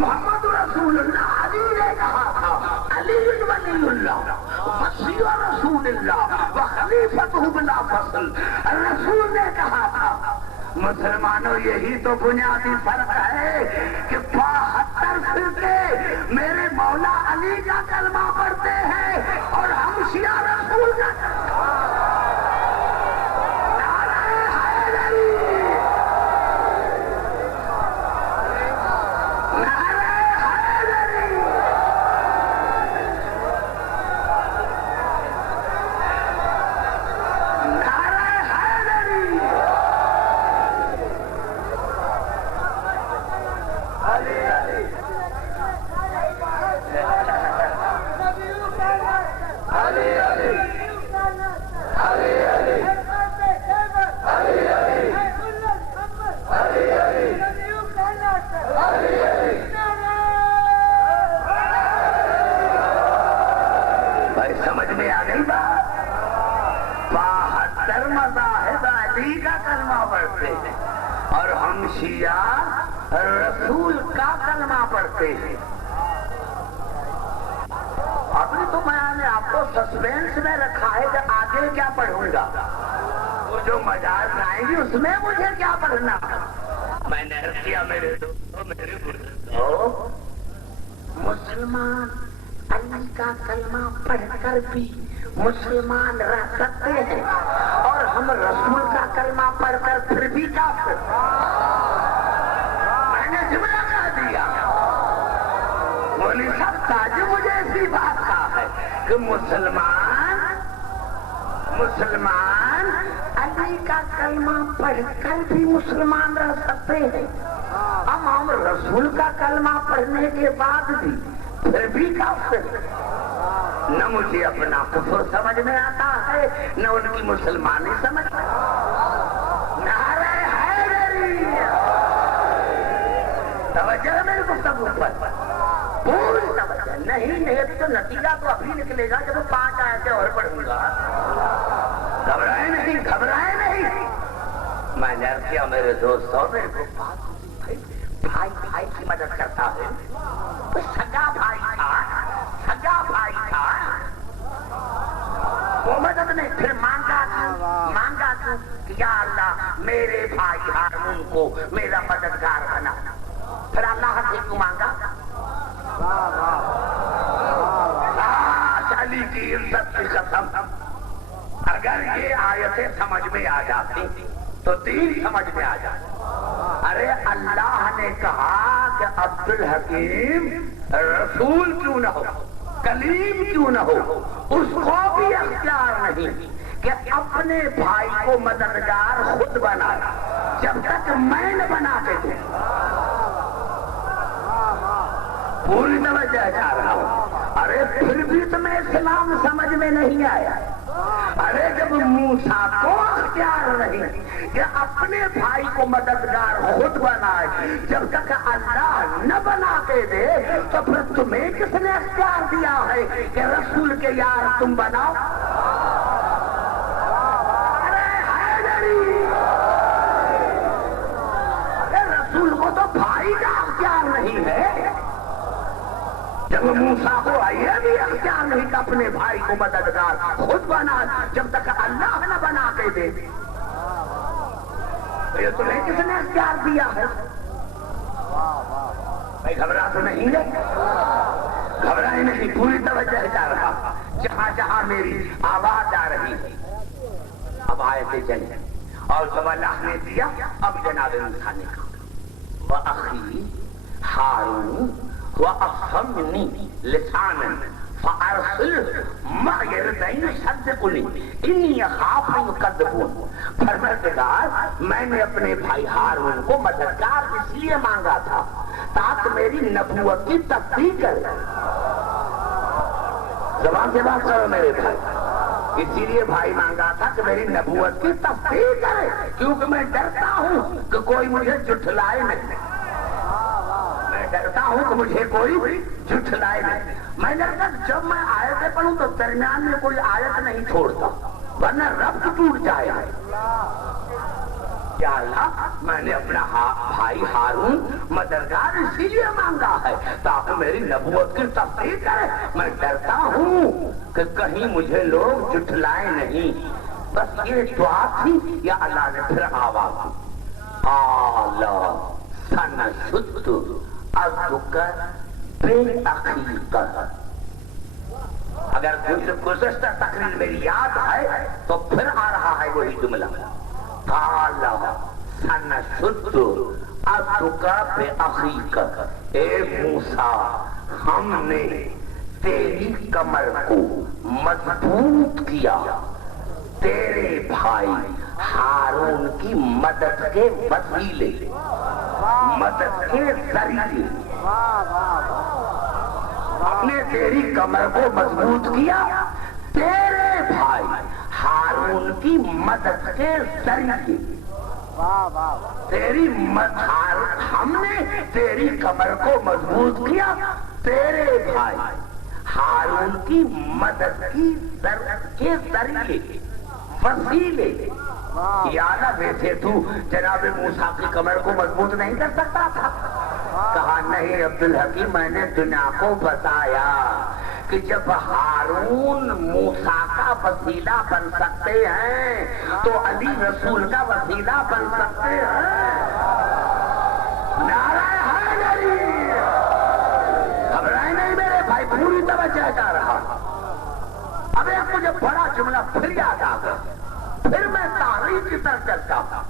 محمد رسول اللہ علی نے کہا تھا علی ولی اللہ وصی رسول اللہ وخلیفۃ بلا فصل. رسول نے کہا تھا مسلمانوں یہی تو بنیادی فرق ہے کہ 72 فرقے میرے مولا علی کا کلمہ پڑھتے ہیں اور ہم شیعہ رسول کا. رسول کا کلمہ پڑھتے ہیں. ابھی تو میں نے آپ کو سسپینس میں رکھا ہے کہ آگے کیا پڑھوں گا. وہ جو مجاز آئیں گی اس میں مجھے کیا پڑھنا. میں نے عرض کیا میرے دوستوں میرے بزرگوں مسلمان علی کا کلمہ پڑھ کر بھی مسلمان رہ سکتے ہیں اور ہم رسول کا کلمہ پڑھ کر پھر بھی کافر. جملہ کہہ دیا. مولوی صاحب تاج مجھے اسی بات کا ہے کہ مسلمان علی کا کلمہ پڑھ کر بھی مسلمان رہ سکتے ہیں. ہم رسول کا کلمہ پڑھنے کے بعد بھی پھر بھی کافر. نہ مجھے اپنا کفر سمجھ میں آتا ہے نہ ان کی مسلمانی سمجھ میں. توجہ ہے میرے گفتگو پر پوری توجہ. نہیں ابھی تو نتیجہ تو ابھی نکلے گا جب 5 آیتیں اور پڑھوں گا. گھبرائے نہیں. میں نے کیا میرے دوستوں میرے کو بھائی کی مدد کرتا ہے. سگا بھائی تھا وہ مدد نے پھر مانگا کہ یا اللہ میرے بھائی ہارون کو میرا مددگار بنا. پھر اللہ سے کیوں مانگا؟ علی کی عزت کی قسم اگر یہ آیتیں سمجھ میں آ جاتی تو دین سمجھ میں آ جاتا. ارے اللہ نے کہا کہ عبد الحکیم رسول کیوں نہ ہو کلیم کیوں نہ ہو اس کو بھی اختیار نہیں کہ اپنے بھائی کو مددگار خود بنا جب تک میں نہ بنا کے دوں. پوری توجہ چاہ رہا ہوں. ارے پھر بھی تمہیں اسلام سمجھ میں نہیں آیا. ارے جب موسیٰ کو اختیار نہیں کہ اپنے بھائی کو مددگار خود بنائے جب تک اللہ نہ بنا کے دے تو پھر تمہیں کس نے اختیار دیا ہے کہ رسول کے یار تم بناؤ. ارے رسول کو تو بھائی کا اختیار نہیں ہے. جب موسیٰ کو یہ بھی اختیار نہیں کہ اپنے بھائی کو مددگار خود بنا جب تک اللہ نہ بنا کے دے. یہ تمہیں کس نے اختیار دیا ہے؟ میں گھبرا تو نہیں ہے. گھبرائے نہیں. پوری توجہ جا رہا جہاں جہاں میری آواز آ رہی ہے. اب آیتیں چلیں اور جب اللہ نے دیا اب جناب موسیٰ نے کہا وَأَخِي ہارون وَأَفْهَمْنِي لِسَانًا فَأَرْسِلْهُ مَعَ يَرْدَيْنِ يُصَدِّقُنِي إِنِّي أَخَافُ أَن يُكَذِّبُونِ. پروردگار میں نے اپنے بھائی ہارون کو مددگار اس لیے مانگا تھا تاکہ میری نبوت کی تصدیق کرے. زبان سے بات کرو میرے بھائی. اسی لیے بھائی مانگا تھا کہ میری نبوت کی تصدیق کرے کیونکہ میں ڈرتا ہوں کہ کوئی مجھے جھٹلائے نہیں. ڈرتا ہوں کہ مجھے کوئی جھٹلائے نہیں. میں نے کہا جب میں آیتیں پڑھوں تو درمیان میں کوئی آیت نہیں چھوڑتا ورنہ ربط ٹوٹ جائے. یا اللہ میں نے اپنا بھائی ہارون مددگار اسی لیے مانگا ہے تاکہ میری نبوت کی تصدیق کرے. میں ڈرتا ہوں کہ کہیں مجھے لوگ جھٹلائیں نہیں. بس یہ دعا تھی. یا اللہ نے پھر آواز دی قال سنشد عضدک بأخیک. اگر گزشتہ تقریر میری یاد ہے تو پھر آ رہا ہے وہی جملہ قال سنشد عضدک بأخیک. اے موسیٰ ہم نے تیری کمر کو مضبوط کیا تیرے بھائی ہارون کی مدد کے وسیلے مدد کے ذریعے. ہم نے تیری کمر کو مضبوط کیا تیرے بھائی ہارون کی مدد کے ذریعے. ہم نے تیری کمر کو مضبوط کیا تیرے بھائی ہارون کی مدد کے ذریعے وسیلے. یا نہ ویسے تو جناب موسیٰ کی کمر کو مضبوط نہیں کر سکتا تھا. کہا نہیں عبدالحکیم میں نے دنیا کو بتایا کہ جب ہارون موسیٰ کا وسیلہ بن سکتے ہیں تو علی رسول کا وسیلہ بن سکتے ہیں. نعرہ حیدری. گھبرائے نہیں میرے بھائی پوری توجہ کا رہا. اب ایک مجھے بڑا جملہ پھر یاد آ گیا. پھر میں تاریخ کی طرف چلتا ہوں.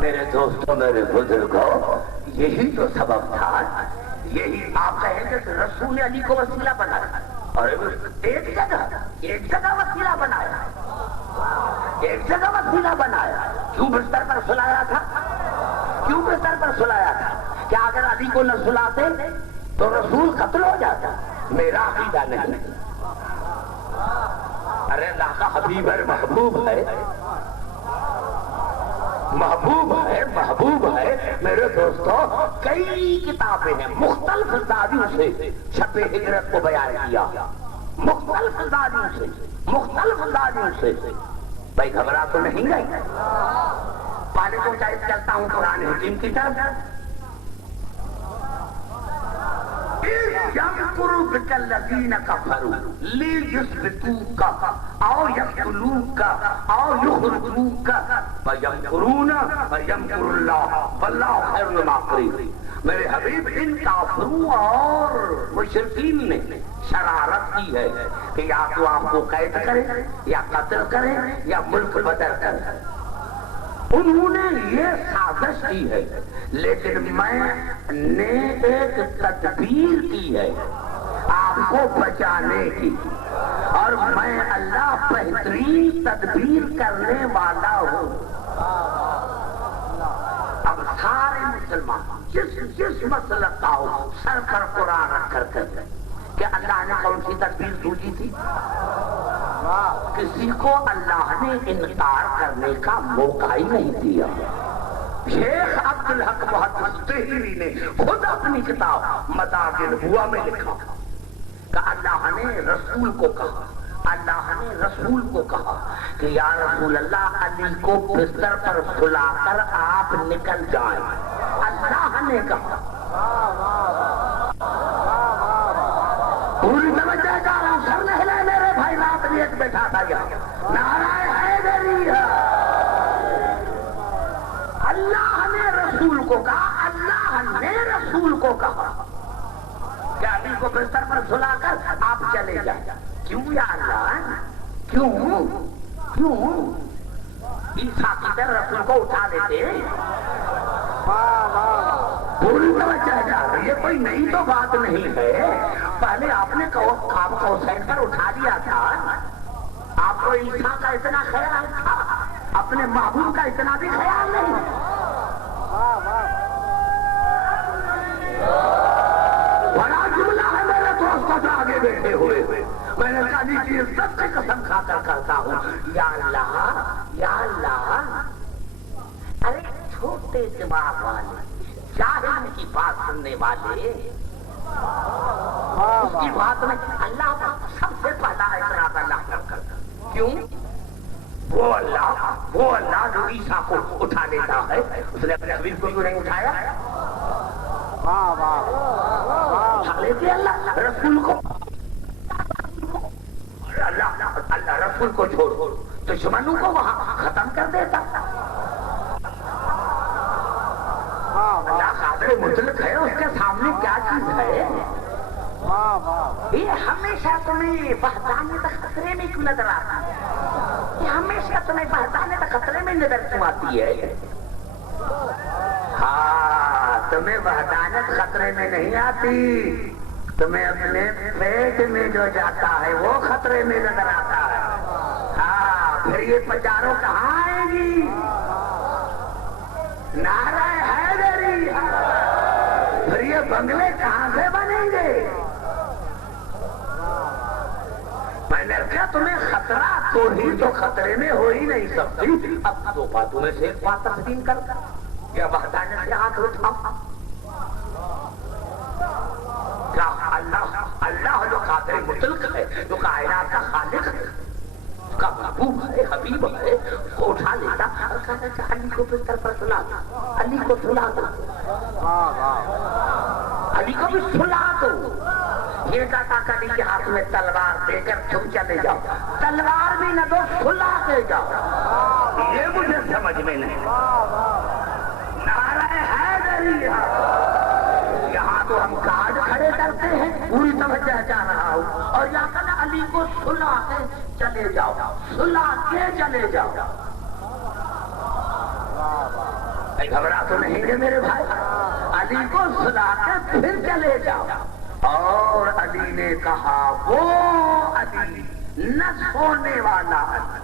میرے دوستوں میرے بزرگوں یہی تو سبب تھا. یہی آپ کہیں گے کہ رسول علی کو وسیلہ بنایا اور ایک جگہ وسیلہ بنایا. ایک جگہ وسیلہ بنایا. کیوں بستر پر سلایا تھا؟ کیوں بستر پر سلایا تھا؟ کیا اگر علی کو نہ سلاتے تو رسول قتل ہو جاتا؟ میرا عقیدہ نہیں. ارے اللہ کا حبیب ہے محبوب ہے محبوب ہے محبوب ہے. میرے دوستوں کئی کتابیں ہیں مختلف زاویوں سے چھپے ہجرت کو بیان کیا. مختلف زاویوں سے. بھائی گھبرا تو نہیں گئی. پہلے تو چاہیے چلتا ہوں قرآن حکیم کی طرف. يَمْكُرُ بِكَ الَّذِينَ كَفَرُوا لِيُثْبِتُوكَ أَوْ يَقْتُلُوكَ أَوْ يُخْرِجُوكَ وَيَمْكُرُونَ وَيَمْكُرُ اللَّهُ وَاللَّهُ خَيْرُ الْمَاكِرِينَ. میرے حبیب ان کافروں اور مشرکین نے شرارت کی ہے کہ یا تو آپ کو قید کرے یا قتل کرے یا ملک بدر کرے. انہوں نے یہ سازش کی ہے لیکن میں نے ایک تدبیر کی ہے آپ کو بچانے کی. اور میں اللہ بہترین تدبیر کرنے والا ہوں. اب سارے مسلمان جس مسلک کا ہو سر پر قرآن رکھ کر کہ اللہ نے کون سی تدبیر سوچی تھی؟ کسی کو اللہ نے انکار کرنے کا موقع ہی نہیں دیا. شیخ عبدالحق محدث طہری نے خود اپنی کتاب مدارج النبوہ میں لکھا کہ اللہ نے رسول کو کہا کہ یا رسول اللہ علی کو بستر پر سلا کر آپ نکل جائیں. اللہ نے کہا. پوری توجہ کا رہا ہوں. سر نہیں لے میرے بھائی. رات میں ایک بیٹھا تھا یہاں. نعرہ حیدری. اللہ نے رسول کو کہا. اللہ نے رسول کو کہا کہ علی کو بستر پر سلا کر آپ چلے جائیں. کیوں یا اللہ؟ کیوں عیسیٰ کی طرح رسول کو اٹھا لیتے. پوری توجہ جا رہی ہے. کوئی نئی تو بات نہیں ہے. پہلے آپ نے خواب حسین پر اٹھا دیا تھا. آپ کو عیسیٰ کا اتنا خیال تھا, اپنے محبوب کا اتنا بھی خیال نہیں. بڑا جملہ ہے میرے دوستوں سے آگے بیٹھے ہوئے. میں نے کہا جی کی عزت سے قسم کھا کر کرتا ہوں, یا اللہ یا اللہ. ارے چھوٹے دماغ والے, جاہل کی بات سننے والے, اس کی بات میں اللہ کا سب سے پہلا اعتراض اللہ کر. کیوں؟ وہ اللہ جو عیسیٰ کو اٹھا لیتا ہے، اس نے اپنے حبیب کو کیوں نہیں اٹھایا؟ اٹھا لیتے اللہ رسول کو، اللہ رسول کو چھوڑ دشمنوں کو وہاں ختم کر دیتا۔ اللہ قادر مطلق ہے، اس کے سامنے کیا چیز ہے؟ یہ ہمیشہ تمہیں وحدانیت خطرے میں کیوں نظر آتا ہے؟ یہ ہمیشہ تمہیں وحدانیت خطرے میں نظر کیوں آتی ہے؟ ہاں، تمہیں وحدانیت خطرے میں نہیں آتی، تمہیں اپنے پیٹ میں جو جاتا ہے وہ خطرے میں نظر آتا ہے۔ ہاں، پھر یہ پچاروں کہاں آئے گی؟ نعرہ حیدری، پھر یہ بنگلے کہاں سے بنیں گے؟ میں نے کہا تمہیں خطرہ تو ہی تو خطرے میں ہو ہی نہیں سکتی۔ اب دو باتوں میں سے ایک بات تسلیم کر کیا وحدانیت سے ہاتھ اٹھاؤ؟ کیا اللہ جو قادر مطلق ہے، جو کائنات کا خالق ہے، اس کا محبوب ہے، حبیب ہے، کو اٹھا لیتا اور کہتا کہ علی کو بستر پر سلا دو، علی کو سلا دو، علی کو بھی سلا دو۔ یہ کہتا کہ علی کے ہاتھ میں تلوار دے کر تم چلے جاؤ، تلوار بھی نہ دو، سلا کے جاؤ۔ یہ مجھے سمجھ میں نہیں۔ نعرہ حیدری، یہاں تو ہم کارڈ کھڑے کرتے ہیں، پوری توجہ چاہ رہا ہوں، اور یہاں کہنا علی کو سلا کے چلے جاؤ، سلا کے چلے جاؤ۔ گھبرا تو نہیں گے میرے بھائی؟ علی کو سلا کے پھر چلے جاؤ۔ اور علی نے کہا وہ علی نہ سونے والا علی،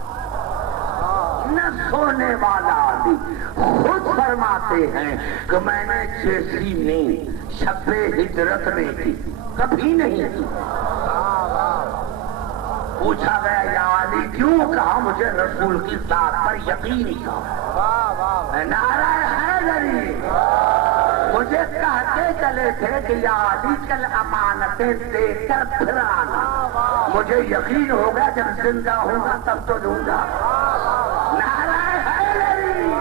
نہ سونے والا علی، خود فرماتے ہیں کہ میں نے جیسی نیند شب ہجرت میں کی کبھی نہیں کی۔ پوچھا گیا یا علی کیوں؟ کہا مجھے رسول کی ذات پر یقین تھا۔ نعرہ حیدری، مجھے کہتے چلے تھے کہ یا علی کل امانتیں دے کر پھر آنا، مجھے یقین ہوگا جب زندہ ہوں گا تب تو دوں گا۔ نعرہ حیدری،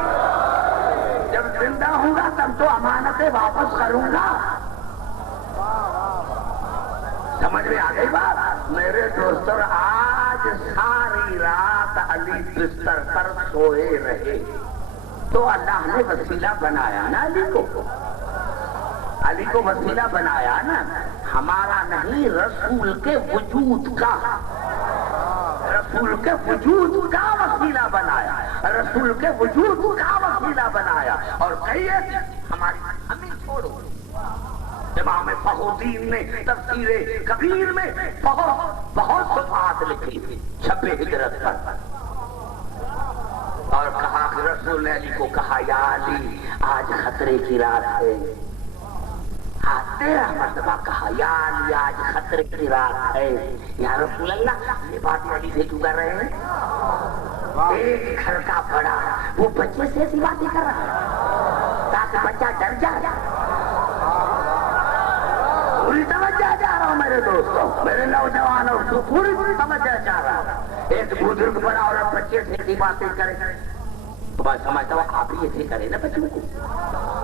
جب زندہ ہوں گا تب تو امانتیں واپس کروں گا۔ سمجھ میں آ گئی بات؟ میرے دوستوں، آج ساری رات علی بستر پر سوئے رہے تو اللہ نے وسیلہ بنایا نا علی کو، علی کو وسیلہ بنایا نا، ہمارا نہیں، رسول کے وجود کا، رسول کے وجود کا وسیلہ بنایا، رسول کے وجود کا وسیلہ بنایا۔ اور کہیے ہماری ہمیں چھوڑو، امام فخرالدین نے تفسیر کبیر میں بہت صفحات لکھی شب ہجرت پر، اور کہا کہ رسول نے علی کو کہا یا علی آج خطرے کی رات ہے۔ تیرا مرتبہ کہا یا علی آج خطرے کی رات ہے۔ یا رسول اللہ، یہ بات علی سے کیوں کر رہے ہیں؟ ایک گھر کا بڑا وہ بچے سے ایسی باتیں کر رہا ہے تاکہ بچہ ڈر جائے۔ پوری توجہ چاہ رہا ہوں میرے دوستوں، میرے نوجوانوں، تو پوری توجہ چاہ رہا ہوں۔ ایک بزرگ بڑا اور بچے سے ایسی باتیں کرے تو میں سمجھتا ہوں آپ ہی ایسے کریں نا بچوں کو۔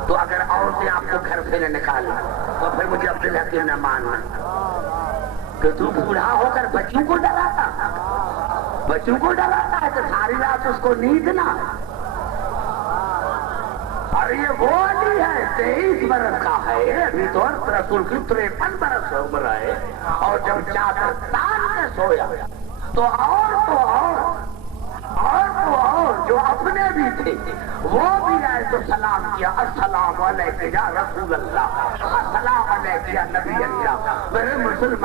تو اگر عورتیں آپ کو گھر سے نہ نکالیں تو پھر مجھے عبد الحکیم نہ ماننا کہ تو بوڑھا ہو کر بچوں کو ڈراتا، بچوں کو ڈراتا ہے کہ ساری رات اس کو نیند نہ آئے۔ اور یہ وہ علی ہے 23 برس کا ہے، ابھی تو رسول کی 53 برس عمر ہے، اور جب چادر تان کے سویا تو اور جو اپنے بھی تھے وہ بھی آئے تو سلام کیا، السلام علیکم یا رسول اللہ، السلام علیکم یا نبی اللہ۔ میرے مسلمان